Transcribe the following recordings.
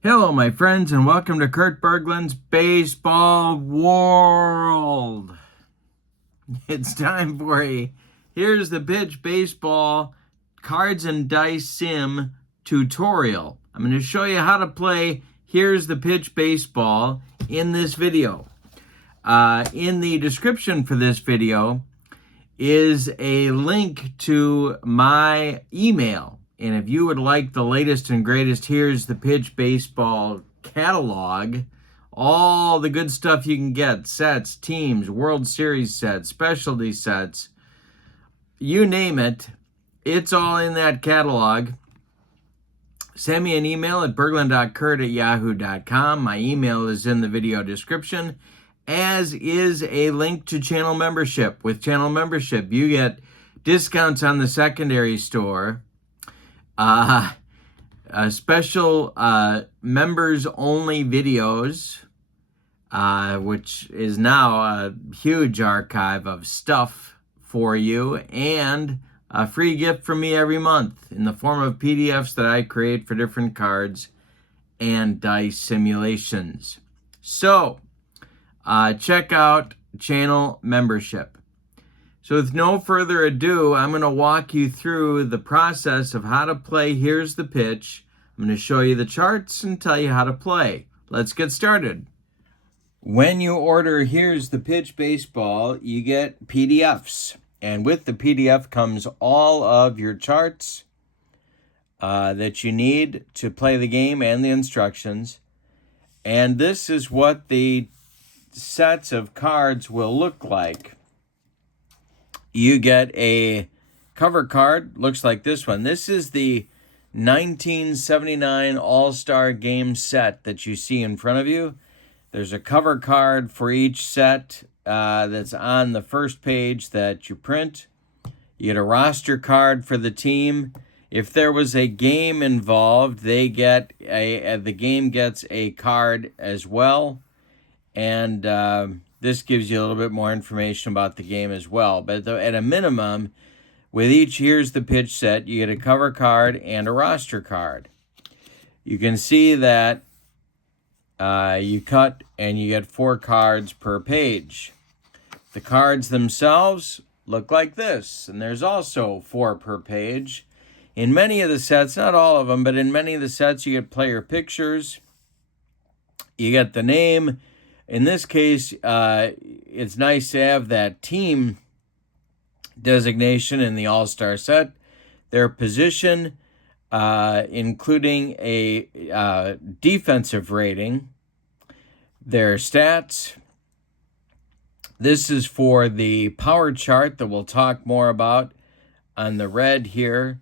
Hello, my friends, and welcome to Kurt Berglund's Baseball World. It's time for a Here's the Pitch Baseball Cards and Dice Sim tutorial. I'm going to show you how to play Here's the Pitch Baseball in this video. In the description for this video is a link to my email. And if you would like the latest and greatest Here's the Pitch Baseball catalog, all the good stuff you can get, sets, teams, World Series sets, specialty sets, you name it, it's all in that catalog. Send me an email at berglund.kurt@yahoo.com. My email is in the video description, as is a link to channel membership. With channel membership, you get discounts on the secondary store, special members-only videos, which is now a huge archive of stuff for you, and a free gift from me every month in the form of PDFs that I create for different cards and dice simulations. So, check out channel membership. So with no further ado, I'm going to walk you through the process of how to play Here's the Pitch. I'm going to show you the charts and tell you how to play. Let's get started. When you order Here's the Pitch Baseball, you get PDFs. And with the PDF comes all of your charts that you need to play the game and the instructions. And this is what the sets of cards will look like. You get a cover card, looks like this one. This is the 1979 All-Star Game set that you see in front of you. There's a cover card for each set that's on the first page that you print. You get a roster card for the team. If there was a game involved, the game gets a card as well. And this gives you a little bit more information about the game as well. But at a minimum, with each Here's the Pitch set, you get a cover card and a roster card. You can see that you cut and you get 4 cards per page. The cards themselves look like this, and there's also 4 per page. In many of the sets, not all of them, but in many of the sets, you get player pictures. You get the name. In this case, it's nice to have that team designation in the All-Star set, their position, including a defensive rating, their stats. This is for the power chart that we'll talk more about on the red here.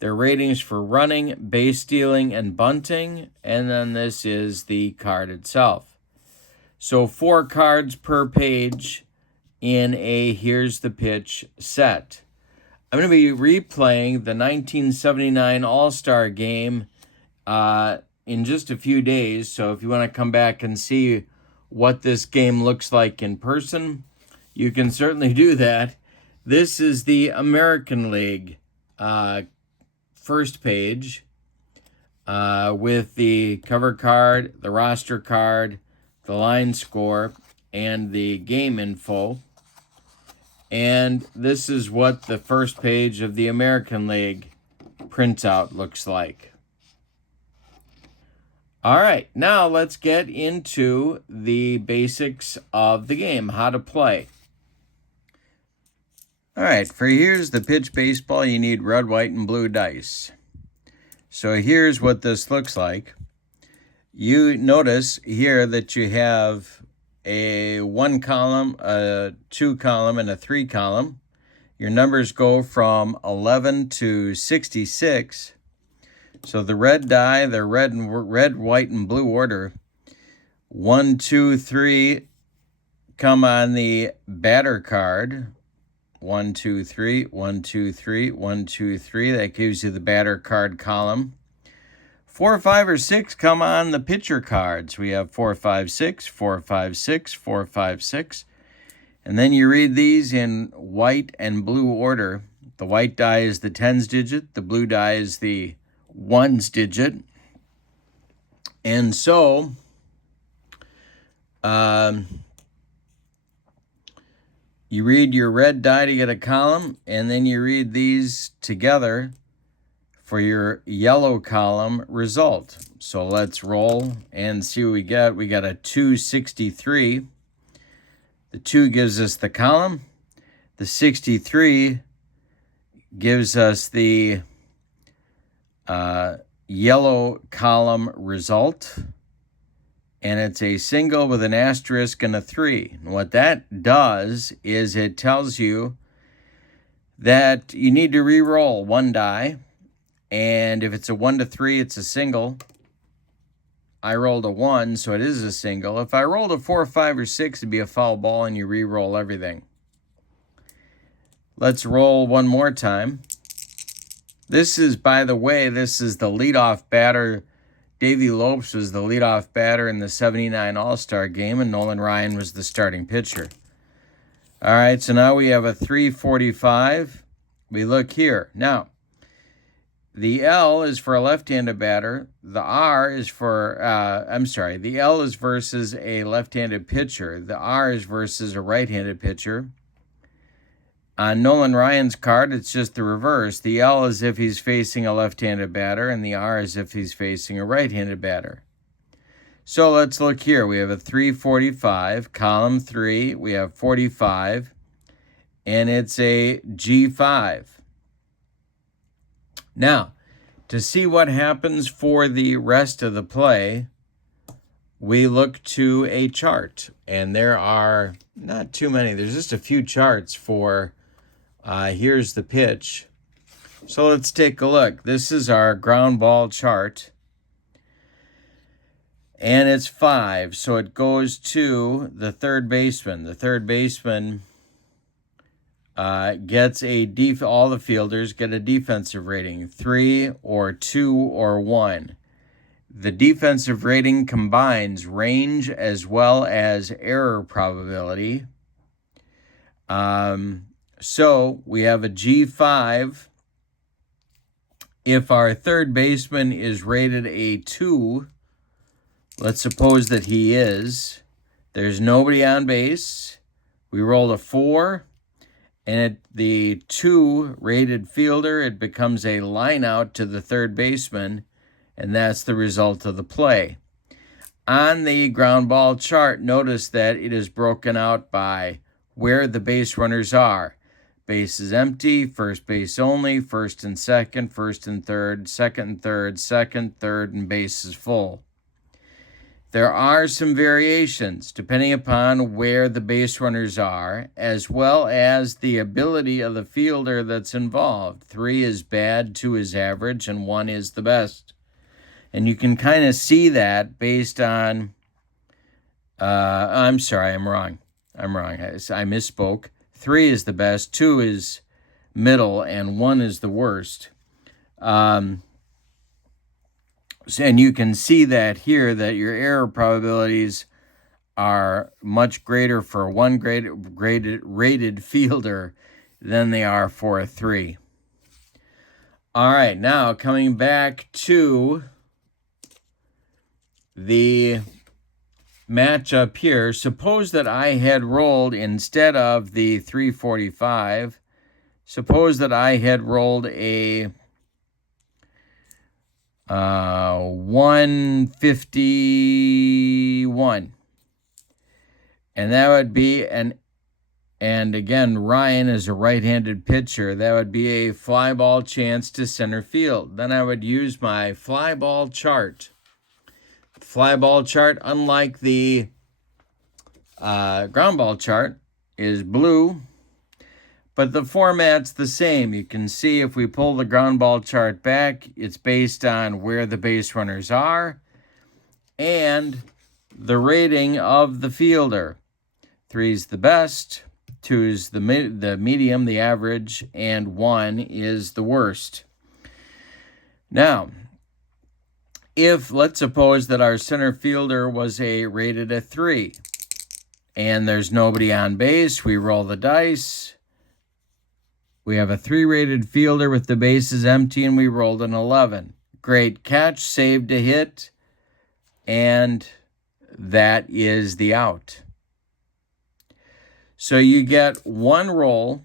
Their ratings for running, base stealing, and bunting. And then this is the card itself. So 4 cards per page in a Here's the Pitch set. I'm going to be replaying the 1979 All-Star Game in just a few days. So if you want to come back and see what this game looks like in person, you can certainly do that. This is the American League first page with the cover card, the roster card, the line score, and the game info. And this is what the first page of the American League printout looks like. All right, now let's get into the basics of the game, how to play. All right, for Here's the Pitch Baseball, you need red, white, and blue dice. So here's what this looks like. You notice here that you have a 1 column, a 2 column, and a 3 column. Your numbers go from 11 to 66. So the red die, the red, white, and blue order, 1, 2, 3 come on the batter card. 1, 2, 3, 1, 2, 3, 1, 2, 3. That gives you the batter card column. 4, 5, or 6 come on the pitcher cards. We have 4, 5, 6, 4, 5, 6, 4, 5, 6. And then you read these in white and blue order. The white die is the tens digit. The blue die is the ones digit. And so, you read your red die to get a column, and then you read these together for your yellow column result. So let's roll and see what we get. We got a 263. The 2 gives us the column. The 63 gives us the yellow column result. And it's a single with an asterisk and a 3. And what that does is it tells you that you need to re-roll one die. And if it's a 1 to 3, it's a single. I rolled a 1, so it is a single. If I rolled a 4, 5, or 6, it'd be a foul ball, and you re-roll everything. Let's roll one more time. This is, by the way, this is the leadoff batter. Davey Lopes was the leadoff batter in the 79 All-Star game, and Nolan Ryan was the starting pitcher. All right, so now we have a 345. We look here. Now, the L is for a left-handed batter. The R is for, the L is versus a left-handed pitcher. The R is versus a right-handed pitcher. On Nolan Ryan's card, it's just the reverse. The L is if he's facing a left-handed batter, and the R is if he's facing a right-handed batter. So let's look here. We have a 345, column 3. We have 45, and it's a G5. Now, to see what happens for the rest of the play, we look to a chart. And there are not too many. There's just a few charts for, here's the pitch. So let's take a look. This is our ground ball chart. And it's 5. So it goes to the third baseman. The third baseman gets all the fielders get a defensive rating, 3 or 2 or 1. The defensive rating combines range as well as error probability. So we have a G5. If our third baseman is rated a 2, let's suppose that he is, there's nobody on base. We rolled a 4. And at the 2 rated fielder, it becomes a line out to the third baseman, and that's the result of the play. On the ground ball chart, notice that it is broken out by where the base runners are. Base is empty, first base only, first and second, first and third, second and third, second, third, and base is full. There are some variations depending upon where the base runners are, as well as the ability of the fielder that's involved. 3 is bad, 2 is average, and 1 is the best. And you can kind of see that based on, I'm sorry, I'm wrong. I misspoke. 3 is the best, 2 is middle, and 1 is the worst. And you can see that here, that your error probabilities are much greater for one rated fielder than they are for a 3. All right, now coming back to the matchup here, suppose that I had rolled, instead of the 345, suppose that I had rolled a 151. And that would be and again, Ryan is a right-handed pitcher. That would be a fly ball chance to center field. Then I would use my fly ball chart. Fly ball chart, unlike the ground ball chart, is blue. But the format's the same. You can see if we pull the ground ball chart back, it's based on where the base runners are and the rating of the fielder. 3 is the best, 2 is the medium, the average, and 1 is the worst. Now, if let's suppose that our center fielder was rated a 3 and there's nobody on base, we roll the dice. We have a 3 rated fielder with the bases empty, and we rolled an 11. Great catch, saved a hit. and that is the out. So you get one roll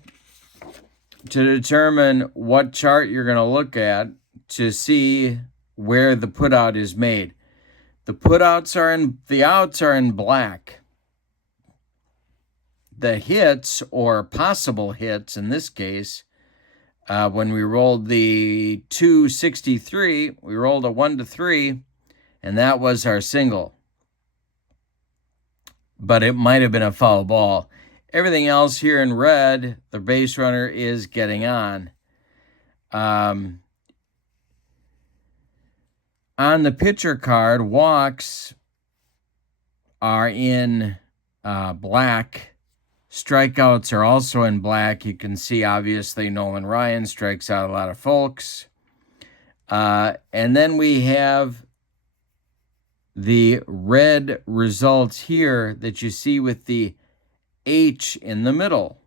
to determine what chart you're going to look at to see where the putout is made. The outs are in black. The hits, or possible hits in this case, when we rolled the 263, we rolled a 1-3, and that was our single. But it might have been a foul ball. Everything else here in red, the base runner is getting on. On the pitcher card, walks are in black. Strikeouts are also in black. You can see, obviously, Nolan Ryan strikes out a lot of folks. And then we have the red results here that you see with the H in the middle.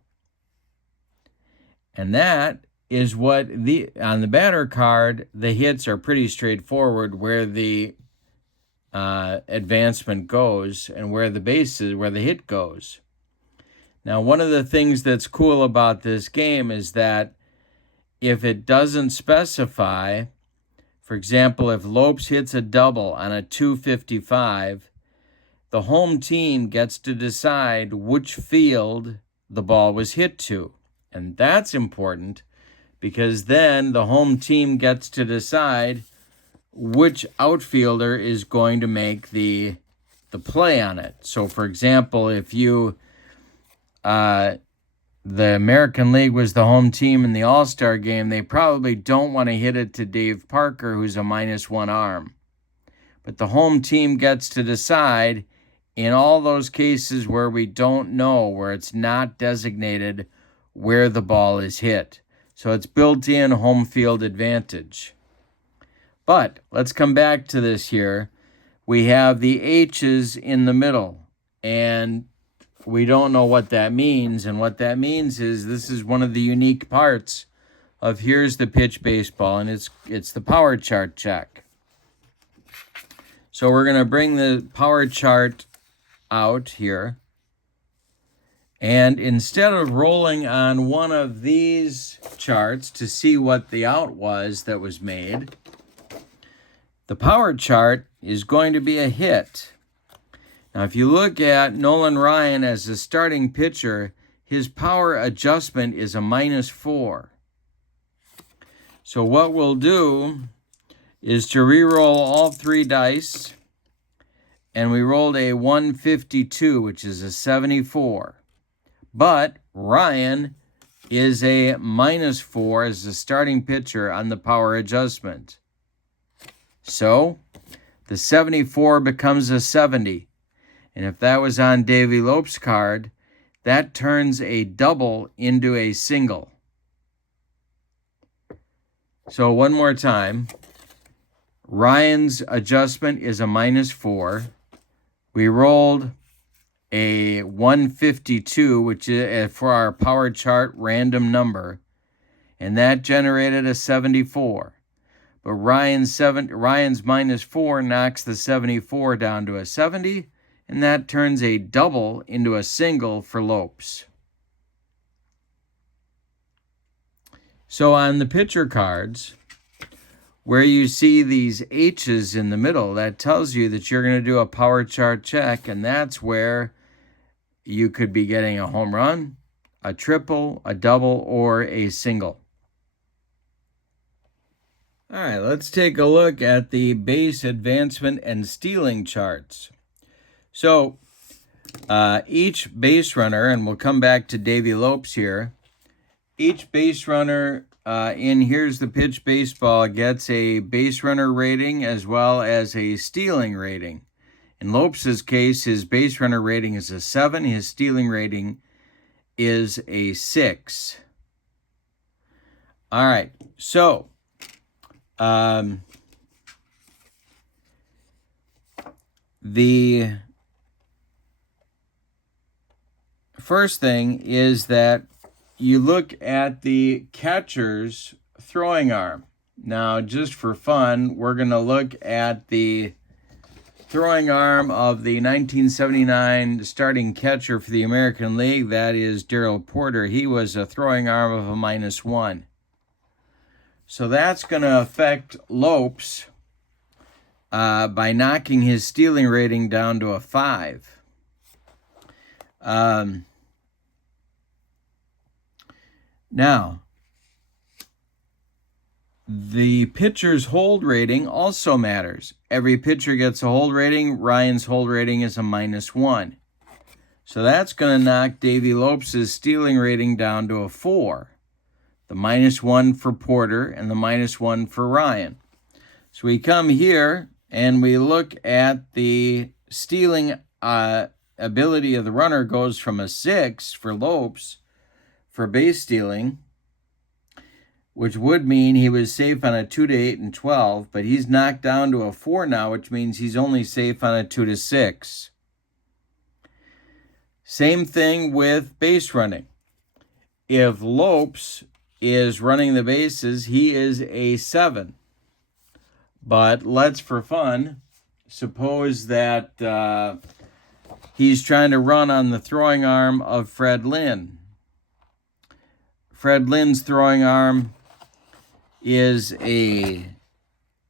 And that is what on the batter card, the hits are pretty straightforward where the advancement goes and where the base is, where the hit goes. Now, one of the things that's cool about this game is that if it doesn't specify, for example, if Lopes hits a double on a 255, the home team gets to decide which field the ball was hit to. And that's important because then the home team gets to decide which outfielder is going to make the play on it. So, for example, if you, the American League was the home team in the All-Star game, they probably don't want to hit it to Dave Parker, who's a -1 arm. But the home team gets to decide in all those cases where we don't know, where it's not designated where the ball is hit. So it's built-in home field advantage. But let's come back to this here. We have the H's in the middle, and we don't know what that means. And what that means is this is one of the unique parts of Here's the Pitch Baseball, and it's the power chart check. So we're going to bring the power chart out here. And instead of rolling on one of these charts to see what the out was that was made, the power chart is going to be a hit. Now, if you look at Nolan Ryan as a starting pitcher, his power adjustment is a -4. So what we'll do is to re-roll all 3 dice, and we rolled a 152, which is a 74. But Ryan is a -4 as the starting pitcher on the power adjustment. So the 74 becomes a 70. And if that was on Davey Lopes' card, that turns a double into a single. So one more time. Ryan's adjustment is a -4. We rolled a 152, which is for our power chart random number, and that generated a 74. But Ryan's -4 knocks the 74 down to a 70, and that turns a double into a single for Lopes. So on the pitcher cards, where you see these H's in the middle, that tells you that you're going to do a power chart check, and that's where you could be getting a home run, a triple, a double, or a single. All right, let's take a look at the base advancement and stealing charts. So each base runner, and we'll come back to Davey Lopes here, each base runner in Here's the Pitch Baseball gets a base runner rating as well as a stealing rating. In Lopes' case, his base runner rating is a 7. His stealing rating is a 6. All right, so the first thing is that you look at the catcher's throwing arm. Now, just for fun, we're going to look at the throwing arm of the 1979 starting catcher for the American League, that is Darryl Porter. He was a throwing arm of a -1. So that's going to affect Lopes by knocking his stealing rating down to a 5. Now, the pitcher's hold rating also matters. Every pitcher gets a hold rating. Ryan's hold rating is a -1. So that's going to knock Davey Lopes' stealing rating down to a 4. The -1 for Porter and the -1 for Ryan. So we come here and we look at the stealing ability of the runner goes from a 6 for Lopes for base stealing, which would mean he was safe on a 2 to 8 and 12, but he's knocked down to a 4 now, which means he's only safe on a 2 to 6. Same thing with base running. If Lopes is running the bases, he is a 7. But let's, for fun, suppose that he's trying to run on the throwing arm of Fred Lynn. Fred Lynn's throwing arm is a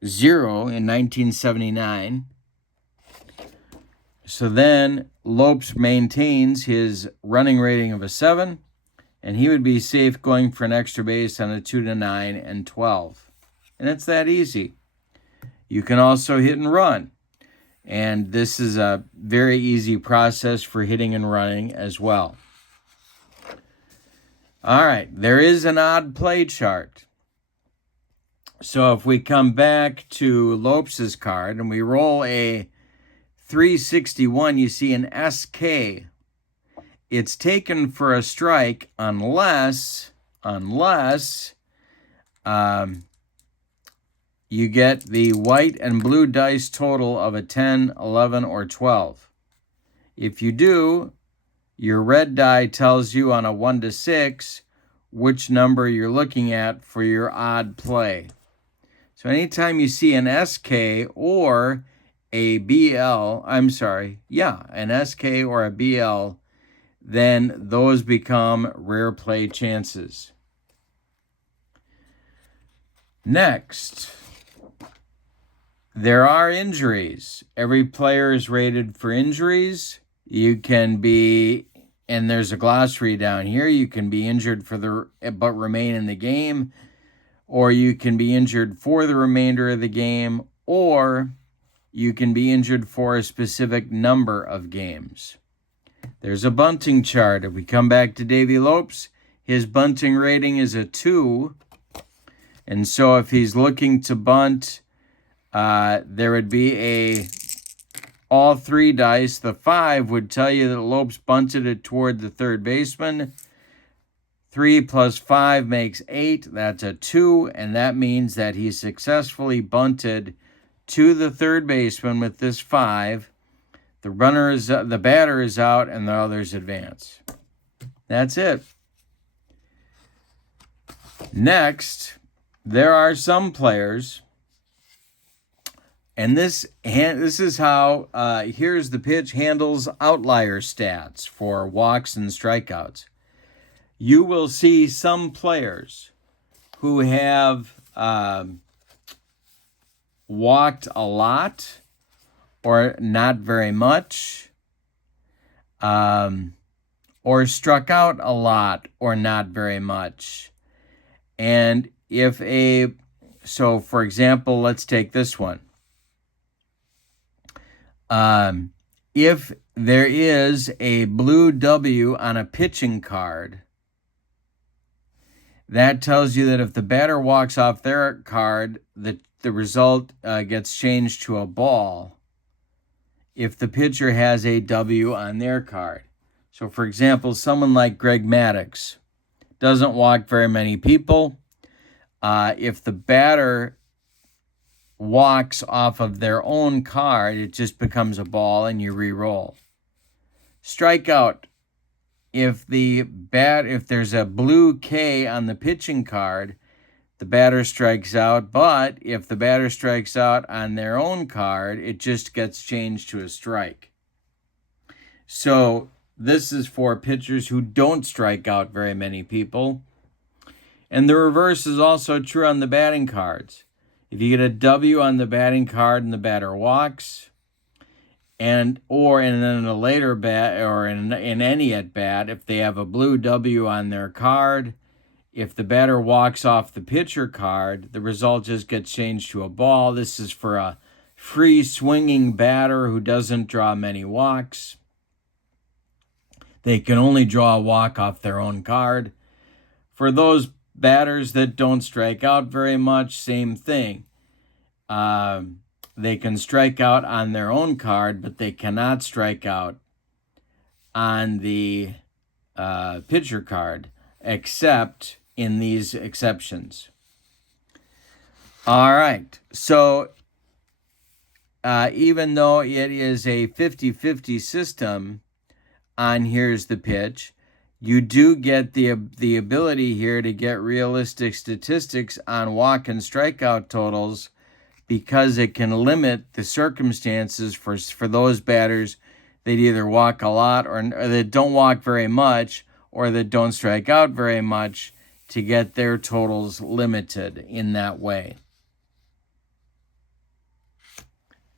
0 in 1979. So then Lopes maintains his running rating of a 7, and he would be safe going for an extra base on a 2 to 9 and 12. And it's that easy. You can also hit and run. And this is a very easy process for hitting and running as well. All right, there is an odd play chart. So if we come back to Lopes' card and we roll a 361, you see an SK. It's taken for a strike unless you get the white and blue dice total of a 10, 11, or 12. If you do, your red die tells you on a 1 to 6 which number you're looking at for your odd play. So anytime you see an SK or a BL, an SK or a BL, then those become rare play chances. Next, there are injuries. Every player is rated for injuries. You can be, and there's a glossary down here, you can be injured but remain in the game, or you can be injured for the remainder of the game, or you can be injured for a specific number of games. There's a bunting chart. If we come back to Davey Lopes, his bunting rating is a 2. And so if he's looking to bunt, there would be all 3 dice. The 5 would tell you that Lopes bunted it toward the third baseman. 3 plus 5 makes 8. That's a 2, and that means that he successfully bunted to the third baseman with this 5. The batter is out, and the others advance. That's it. Next, there are some players, and this is how Here's the Pitch handles outlier stats for walks and strikeouts. You will see some players who have walked a lot or not very much, or struck out a lot or not very much. And so for example, let's take this one. If there is a blue W on a pitching card, that tells you that if the batter walks off their card, the result gets changed to a ball if the pitcher has a W on their card. So, for example, someone like Greg Maddux doesn't walk very many people. If the batter walks off of their own card, it just becomes a ball and you re-roll. Strikeout. If there's a blue K on the pitching card, the batter strikes out. But if the batter strikes out on their own card, it just gets changed to a strike. So this is for pitchers who don't strike out very many people. And the reverse is also true on the batting cards. If you get a W on the batting card and the batter walks, or in a later bat, or in any at bat, if they have a blue W on their card, if the batter walks off the pitcher card, the result just gets changed to a ball. This is for a free swinging batter who doesn't draw many walks. They can only draw a walk off their own card. For those batters that don't strike out very much, same thing. They can strike out on their own card, but they cannot strike out on the pitcher card, except in these exceptions. All right. So even though it is a 50-50 system on Here's the Pitch, you do get the ability here to get realistic statistics on walk and strikeout totals, because it can limit the circumstances for those batters that either walk a lot or that don't walk very much, or that don't strike out very much, to get their totals limited in that way.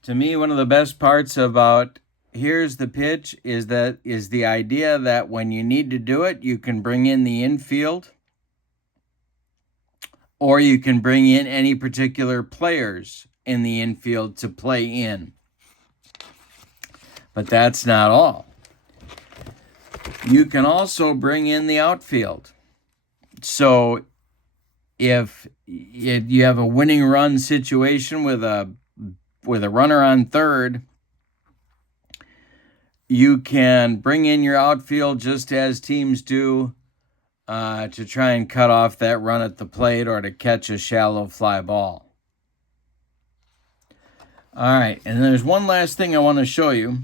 To me, one of the best parts about Here's the Pitch is the idea that when you need to do it, you can bring in the infield, or you can bring in any particular players in the infield to play in. But that's not all. You can also bring in the outfield. So if you have a winning run situation with a runner on third, you can bring in your outfield just as teams do to try and cut off that run at the plate or to catch a shallow fly ball. All right, and there's one last thing I want to show you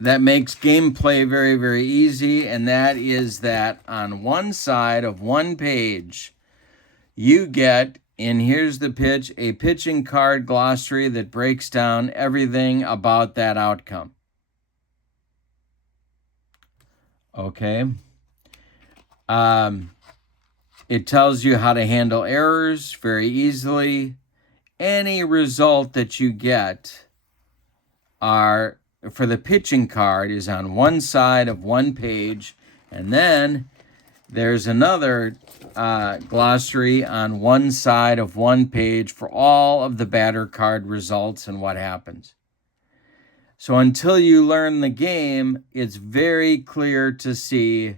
that makes gameplay very, very easy, and that is that on one side of one page, you get, in Here's the Pitch, a pitching card glossary that breaks down everything about that outcome. Okay. It tells you how to handle errors very easily. Any result that you get for the pitching card is on one side of one page, and then there's another glossary on one side of one page for all of the batter card results and what happens. So until you learn the game, it's very clear to see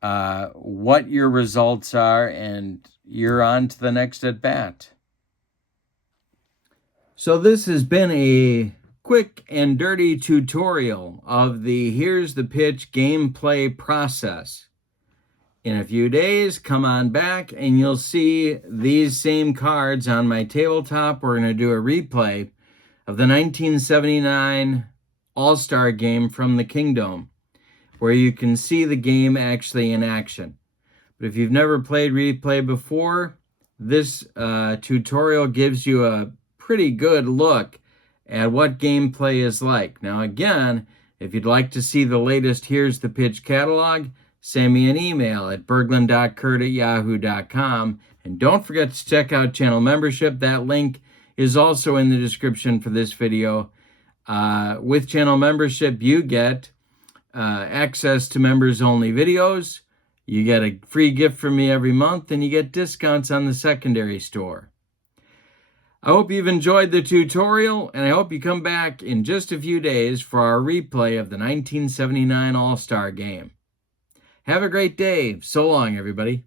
what your results are, and you're on to the next at bat. So this has been a quick and dirty tutorial of the Here's the Pitch gameplay process. In a few days, come on back and you'll see these same cards on my tabletop. We're going to do a replay of the 1979 All-Star game from the Kingdom, where you can see the game actually in action. But if you've never played replay before, this tutorial gives you a pretty good look at what gameplay is like. Now again, if you'd like to see the latest Here's the Pitch catalog, send me an email at berglund.kurt@yahoo.com. And don't forget to check out channel membership. That link is also in the description for this video. With channel membership, you get access to members-only videos. You get a free gift from me every month, and you get discounts on the secondary store. I hope you've enjoyed the tutorial, and I hope you come back in just a few days for our replay of the 1979 All-Star Game. Have a great day. So long, everybody.